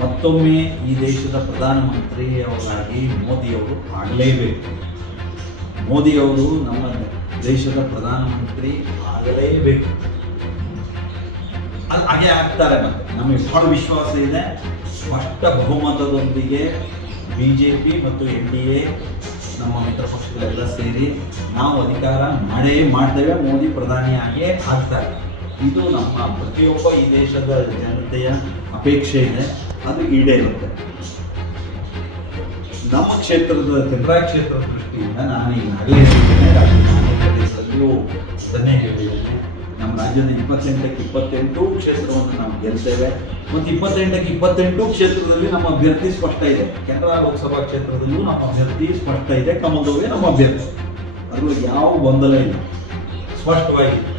ಮತ್ತೊಮ್ಮೆ ಈ ದೇಶದ ಪ್ರಧಾನಮಂತ್ರಿಯವರಾಗಿ ಮೋದಿಯವರು ಆಗಲೇಬೇಕು. ಮೋದಿಯವರು ನಮ್ಮ ದೇಶದ ಪ್ರಧಾನಮಂತ್ರಿ ಆಗಲೇಬೇಕು. ಅದು ಹಾಗೆ ಆಗ್ತಾರೆ ಮತ್ತೆ. ನಮಗೆ ಬಹಳ ವಿಶ್ವಾಸ ಇದೆ. ಸ್ಪಷ್ಟ ಬಹುಮತದೊಂದಿಗೆ ಬಿ ಜೆ ಪಿ ಮತ್ತು ಎನ್ ಡಿ ಎ, ನಮ್ಮ ಮಿತ್ರ ಪಕ್ಷಗಳೆಲ್ಲ ಸೇರಿ ನಾವು ಅಧಿಕಾರ ಮಾಡೇ ಮಾಡ್ತೇವೆ. ಮೋದಿ ಪ್ರಧಾನಿಯಾಗೇ ಆಗ್ತಾರೆ. ಇದು ನಮ್ಮ ಪ್ರತಿಯೊಬ್ಬ ಈ ದೇಶದ ಜನತೆಯ ಅಪೇಕ್ಷೆ ಇದೆ ಅದು ಈಡೇರುತ್ತೆ. ನಮ್ಮ ಕ್ಷೇತ್ರದ ಚಂದ್ರ ಕ್ಷೇತ್ರದ ದೃಷ್ಟಿಯಿಂದ ನಾನು ಈಗಾಗಲೇ ಪ್ರದೇಶದಲ್ಲಿಯೂ ಅದನ್ನೇ ಹೇಳಿದ್ದೇನೆ. ನಮ್ಮ ರಾಜ್ಯದ ಇಪ್ಪತ್ತೆಂಟಕ್ಕೆ ಇಪ್ಪತ್ತೆಂಟು ಕ್ಷೇತ್ರವನ್ನು ನಾವು ಗೆಲ್ತೇವೆ. ಮತ್ತು ಇಪ್ಪತ್ತೆಂಟಕ್ಕೆ ಇಪ್ಪತ್ತೆಂಟು ಕ್ಷೇತ್ರದಲ್ಲಿ ನಮ್ಮ ಅಭ್ಯರ್ಥಿ ಸ್ಪಷ್ಟ ಇದೆ. ಕೆನರಾ ಲೋಕಸಭಾ ಕ್ಷೇತ್ರದಲ್ಲೂ ನಮ್ಮ ಅಭ್ಯರ್ಥಿ ಸ್ಪಷ್ಟ ಇದೆ. ಕಮಲದವೇ ನಮ್ಮ ಅಭ್ಯರ್ಥಿ. ಅದರಲ್ಲಿ ಯಾವ ಗೊಂದಲ ಇಲ್ಲ. ಸ್ಪಷ್ಟವಾಗಿದೆ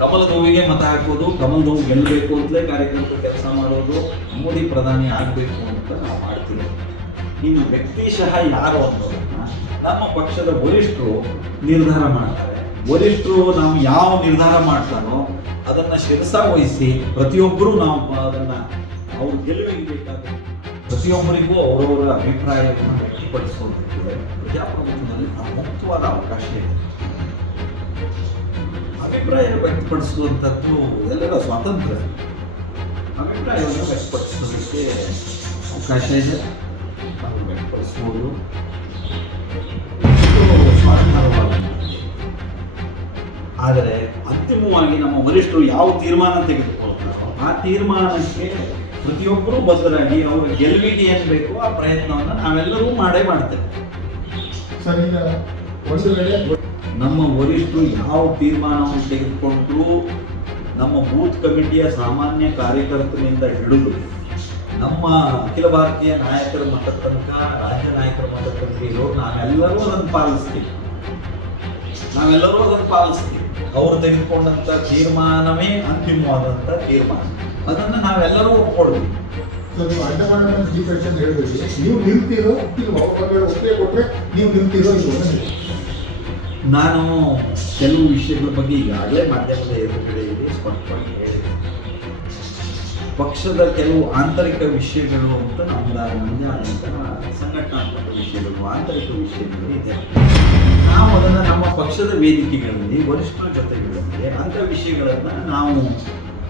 ಕಮಲದ ಹೂವಿಗೆ ಮತ ಹಾಕೋದು ಕಮಲದ ಹೂವು ಗೆಲ್ಲಬೇಕು ಅಂತಲೇ ಕಾರ್ಯಕರ್ತರು ಕೆಲಸ ಮಾಡೋದು ಮೋದಿ ಪ್ರಧಾನಿ ಆಗಬೇಕು ಅಂತ ನಾವು ಮಾಡ್ತೀವಿ. ಇನ್ನು ವ್ಯಕ್ತಿಶಃ ಯಾರು ಅನ್ನೋದನ್ನ ನಮ್ಮ ಪಕ್ಷದ ವರಿಷ್ಠರು ನಿರ್ಧಾರ ಮಾಡ್ತಾರೆ. ವರಿಷ್ಠರು ನಾವು ಯಾವ ನಿರ್ಧಾರ ಮಾಡ್ತಾರೋ ಅದನ್ನ ಶಿರಸ ವಹಿಸಿ ಪ್ರತಿಯೊಬ್ಬರು ನಾವು ಅದನ್ನ ಅವ್ರ ಗೆಲುವಿಗೆ ಬೇಕಾದ ಪ್ರತಿಯೊಬ್ಬರಿಗೂ ಅವರವರ ಅಭಿಪ್ರಾಯವನ್ನು ವ್ಯಕ್ತಪಡಿಸೋದಕ್ಕೆ ಪ್ರಜಾಪ್ರಭುತ್ವದಲ್ಲಿ ಮುಕ್ತವಾದ ಅವಕಾಶ ಇದೆ. ಅಭಿಪ್ರಾಯ ವ್ಯಕ್ತಪಡಿಸುವಂಥದ್ದು ಎಲ್ಲರ ಸ್ವಾತಂತ್ರ್ಯ. ಅಭಿಪ್ರಾಯವನ್ನು ವ್ಯಕ್ತಪಡಿಸೋದಕ್ಕೆ ಅವಕಾಶ ಇದೆ. ನಾವು ವ್ಯಕ್ತಪಡಿಸ್ಬೋದು. ಆದರೆ ಅಂತಿಮವಾಗಿ ನಮ್ಮ ವರಿಷ್ಠರು ಯಾವ ತೀರ್ಮಾನ ತೆಗೆದುಕೊಳ್ತಾರೋ ಆ ತೀರ್ಮಾನಕ್ಕೆ ಪ್ರತಿಯೊಬ್ಬರೂ ಬದ್ಧರಾಗಿ ಅವರ ಗೆಲುವಿಗೆ ಏನು ಬೇಕೋ ಆ ಪ್ರಯತ್ನವನ್ನು ನಾವೆಲ್ಲರೂ ಮಾಡೇ ಮಾಡ್ತೇವೆ. ಸರಿ ಒಂದು ವೇಳೆ ನಮ್ಮ ವರಿಷ್ಠರು ಯಾವ ತೀರ್ಮಾನವನ್ನು ತೆಗೆದುಕೊಂಡ್ರು, ನಮ್ಮ ಬೂತ್ ಕಮಿಟಿಯ ಸಾಮಾನ್ಯ ಕಾರ್ಯಕರ್ತರಿಂದ ಹಿಡಿದು ನಮ್ಮ ಅಖಿಲ ಭಾರತೀಯ ನಾಯಕರ ಮಟ್ಟ ತನಕ, ರಾಜ್ಯ ನಾಯಕರ ಮಟ್ಟದ ತನಕ ಇರೋರು ನಾವೆಲ್ಲರೂ ಅದನ್ನು ಪಾಲಿಸ್ತೀವಿ. ನಾವೆಲ್ಲರೂ ಅದನ್ನು ಪಾಲಿಸ್ತೀವಿ. ಅವರು ತೆಗೆದುಕೊಂಡಂತ ತೀರ್ಮಾನವೇ ಅಂತಿಮವಾದಂಥ ತೀರ್ಮಾನ. ಅದನ್ನು ನಾವೆಲ್ಲರೂ ಒಪ್ಕೊಳ್ತೀವಿ ಸೊ ನೀವು ಅಂಡಮಾನ ಹೇಳಿದ್ರಿ ನೀವು ನಿಲ್ತಿರೋ ನೀವು ಒಪ್ಪಿಗೆ ಕೊಟ್ಟರೆ ನೀವು ನಿಲ್ತಿರೋ ಇದು ನಾನು ಕೆಲವು ವಿಷಯಗಳ ಬಗ್ಗೆ ಈಗಾಗಲೇ ಮಾಧ್ಯಮದ ಎದುರುಗಡೆಯಲ್ಲಿ ಸ್ಪಷ್ಟವಾಗಿ ಹೇಳಿದೆ. ಪಕ್ಷದ ಕೆಲವು ಆಂತರಿಕ ವಿಷಯಗಳು ಅಂತ ನಮ್ಮ ನಮ್ಮದೇ ಆದಂತಹ ಸಂಘಟನಾತ್ಮಕ ವಿಷಯಗಳು, ಆಂತರಿಕ ವಿಷಯಗಳು ಇದೆ. ನಾವು ಅದನ್ನು ನಮ್ಮ ಪಕ್ಷದ ವೇದಿಕೆಗಳಲ್ಲಿ, ವರಿಷ್ಠರ ಜೊತೆಗಳಲ್ಲಿ ಅಂಥ ವಿಷಯಗಳನ್ನು ನಾವು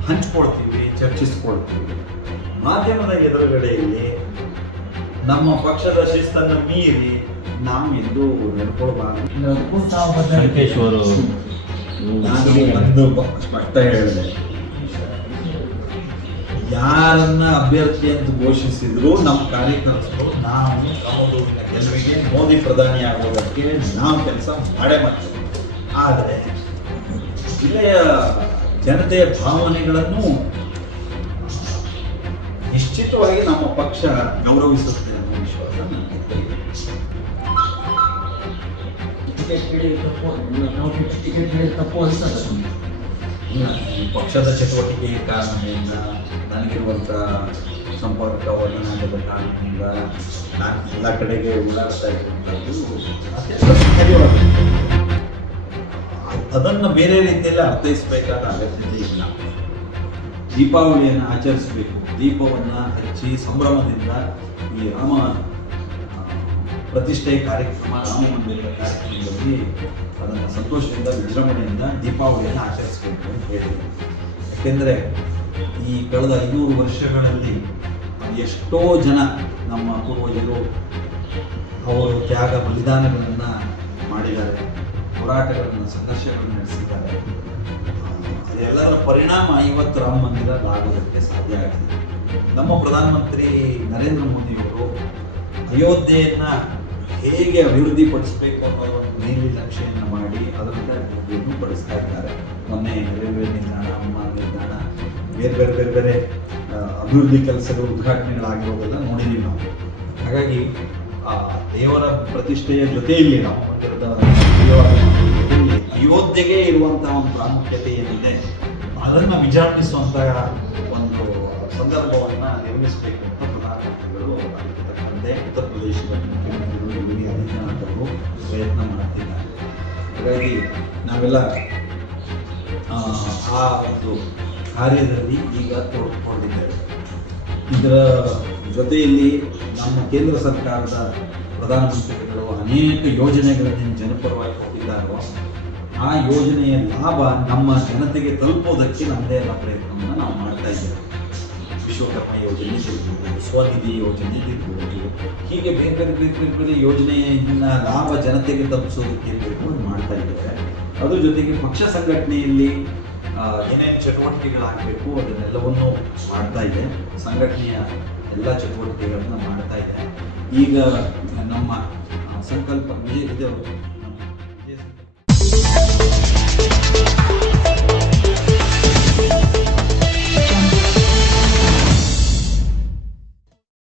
ಹಂಚ್ಕೊಳ್ತೀವಿ, ಚರ್ಚಿಸ್ಕೊಳ್ತೀವಿ. ಮಾಧ್ಯಮದ ಎದುರುಗಡೆಯಲ್ಲಿ ನಮ್ಮ ಪಕ್ಷದ ಶಿಸ್ತನ್ನು ಮೀರಿ ನಾವು ಎಂದು ನಡ್ಕೊಳ್ಬಾರ್ದು. ನಾನು ಸ್ಪಷ್ಟ ಹೇಳಿದೆ. ಯಾರನ್ನ ಅಭ್ಯರ್ಥಿ ಅಂತ ಘೋಷಿಸಿದ್ರು ನಮ್ಮ ಕಾರ್ಯಕರ್ತರು ನಾವು ಕಮಲೂರಿನ ಗೆಲುವಿಗೆ ಮೋದಿ ಪ್ರಧಾನಿ ಆಗೋದಕ್ಕೆ ನಾವು ಕೆಲಸ ಮಾಡೇ ಮಾಡ್ತೇವೆ. ಆದರೆ ಜಿಲ್ಲೆಯ ಜನತೆಯ ಭಾವನೆಗಳನ್ನು ನಿಶ್ಚಿತವಾಗಿ ನಮ್ಮ ಪಕ್ಷ ಗೌರವಿಸುತ್ತೆ ಅನ್ನೋ ವಿಶ್ವಾಸ ನನಗಿದೆ ಟಿಕೆಟ್ ಕೇಳಿ ತಪ್ಪು ನಾವು ಟಿಕೆಟ್ ಕೇಳಿ ತಪ್ಪು ಅನ್ಸ್ತದೆ ಇಲ್ಲ, ಈ ಪಕ್ಷದ ಚಟುವಟಿಕೆ ಕಾರಣದಿಂದ ನನಗಿರುವಂಥ ಸಂಪರ್ಕ ಒಡನಾಟದ ಕಾರಣದಿಂದ ನಾನು ಎಲ್ಲ ಕಡೆಗೆ ಓಡಾಡ್ತಾ ಇರುವಂಥದ್ದು. ಅದನ್ನು ಬೇರೆ ರೀತಿಯಲ್ಲಿ ಅರ್ಥೈಸಬೇಕಾದ ಅಗತ್ಯತೆ ಇಲ್ಲ ದೀಪಾವಳಿಯನ್ನು ಆಚರಿಸಬೇಕು ದೀಪವನ್ನು ಹಚ್ಚಿ ಸಂಭ್ರಮದಿಂದ ಈ ರಾಮ ಪ್ರತಿಷ್ಠೆ ಕಾರ್ಯಕ್ರಮ ರಾಮ ಮಂದಿರದ ಕಾರ್ಯಕ್ರಮದಲ್ಲಿ ಅದನ್ನು ಸಂತೋಷದಿಂದ, ವಿಜೃಂಭಣೆಯಿಂದ ದೀಪಾವಳಿಯನ್ನು ಆಚರಿಸಬೇಕು ಅಂತ ಹೇಳಿದರು ಯಾಕೆಂದರೆ ಈ ಕಳೆದ ಐನೂರು ವರ್ಷಗಳಲ್ಲಿ ಎಷ್ಟೋ ಜನ ನಮ್ಮ ಪೂರ್ವಜರು ಅವರು ತ್ಯಾಗ ಬಲಿದಾನಗಳನ್ನು ಮಾಡಿದ್ದಾರೆ. ಹೋರಾಟಗಳನ್ನು, ಸಂಘರ್ಷಗಳನ್ನು ನಡೆಸಿದ್ದಾರೆ. ಅದೆಲ್ಲದರ ಪರಿಣಾಮ ಇವತ್ತು ರಾಮ ಮಂದಿರ ಆಗೋದಕ್ಕೆ ಸಾಧ್ಯ ಆಗಿದೆ. ನಮ್ಮ ಪ್ರಧಾನಮಂತ್ರಿ ನರೇಂದ್ರ ಮೋದಿಯವರು ಅಯೋಧ್ಯೆಯನ್ನ ಹೇಗೆ ಅಭಿವೃದ್ಧಿಪಡಿಸಬೇಕು ಅನ್ನೋ ಒಂದು ನೀಲಿ ನಕ್ಷೆಯನ್ನು ಮಾಡಿ ಅದರಿಂದ ಅಭಿವೃದ್ಧಿ ಪಡಿಸ್ತಾ ಇದ್ದಾರೆ. ಮೊನ್ನೆ ರೈಲ್ವೆ ನಿಲ್ದಾಣ ವಿಮಾನ ನಿಲ್ದಾಣ, ಬೇರೆ ಬೇರೆ ಬೇರೆ ಬೇರೆ ಅಭಿವೃದ್ಧಿ ಕೆಲಸಗಳು, ಉದ್ಘಾಟನೆಗಳಾಗಿರೋದೆಲ್ಲ ನೋಡಿದ್ದೀವಿ ನಾವು. ಹಾಗಾಗಿ, ಆ, ದೇವರ ಪ್ರತಿಷ್ಠೆಯ ಜೊತೆಯಲ್ಲಿ ನಾವು ಅಯೋಧ್ಯೆಗೆ ಇರುವಂತಹ ಒಂದು ಪ್ರಾಮುಖ್ಯತೆ ಏನಿದೆ, ಅದನ್ನು ವಿಚಾರಿಸುವಂತಹ ಒಂದು ಸಂದರ್ಭವನ್ನು ನಿರ್ಮಿಸಬೇಕು ಅಂತ ಪ್ರಧಾನಮಂತ್ರಿಗಳು ಅದಕ್ಕೆ ತಕ್ಕಂತೆ ಉತ್ತರ ಪ್ರದೇಶದ ಮುಖ್ಯಮಂತ್ರಿಗಳು ಆದಿತ್ಯನಾಥ್ ಅವರು ಪ್ರಯತ್ನ ಮಾಡ್ತಿದ್ದಾರೆ. ಹಾಗಾಗಿ ನಾವೆಲ್ಲ, ಆ ಒಂದು ಕಾರ್ಯದಲ್ಲಿ ಈಗ ತೊಡಗಿಕೊಂಡಿದ್ದೇವೆ. ಇದರ ಜೊತೆಯಲ್ಲಿ ನಮ್ಮ ಕೇಂದ್ರ ಸರ್ಕಾರದ ಪ್ರಧಾನಮಂತ್ರಿಗಳು ಅನೇಕ ಯೋಜನೆಗಳನ್ನು ಜನಪರವಾಗಿ ಕೊಟ್ಟಿದ್ದಾರೋ, ಆ ಯೋಜನೆಯ ಲಾಭ ನಮ್ಮ ಜನತೆಗೆ ತಲುಪೋದಕ್ಕೆ ನಮ್ಮದೇ ಎಲ್ಲ ಪ್ರಯತ್ನವನ್ನು ನಾವು ಮಾಡ್ತಾ ಇದ್ದೇವೆ. ವಿಶ್ವಕರ್ಮ ಯೋಜನೆ ಇರ್ಬೋದು ಸ್ವನಿಧಿ ಯೋಜನೆ ಇರ್ಬೋದು ಹೀಗೆ ಬೇರೆ ಬೇರೆ ಬೇರೆ ಬೇರೆ ಯೋಜನೆಯನ್ನು ಲಾಭ ಜನತೆಗೆ ತಪ್ಪಿಸೋದಕ್ಕೆ ಇರಬೇಕು ಮಾಡ್ತಾ ಇದ್ದಾರೆ. ಅದ್ರ ಜೊತೆಗೆ ಪಕ್ಷ ಸಂಘಟನೆಯಲ್ಲಿ ಏನೇನು ಚಟುವಟಿಕೆಗಳಾಗಬೇಕು ಅದನ್ನೆಲ್ಲವನ್ನು ಮಾಡ್ತಾ ಇದೆ. ಸಂಘಟನೆಯ ಎಲ್ಲ ಚಟುವಟಿಕೆಗಳನ್ನ ಮಾಡ್ತಾ ಇದೆ. ಈಗ ನಮ್ಮ ಸಂಕಲ್ಪ, ವಿಜಯ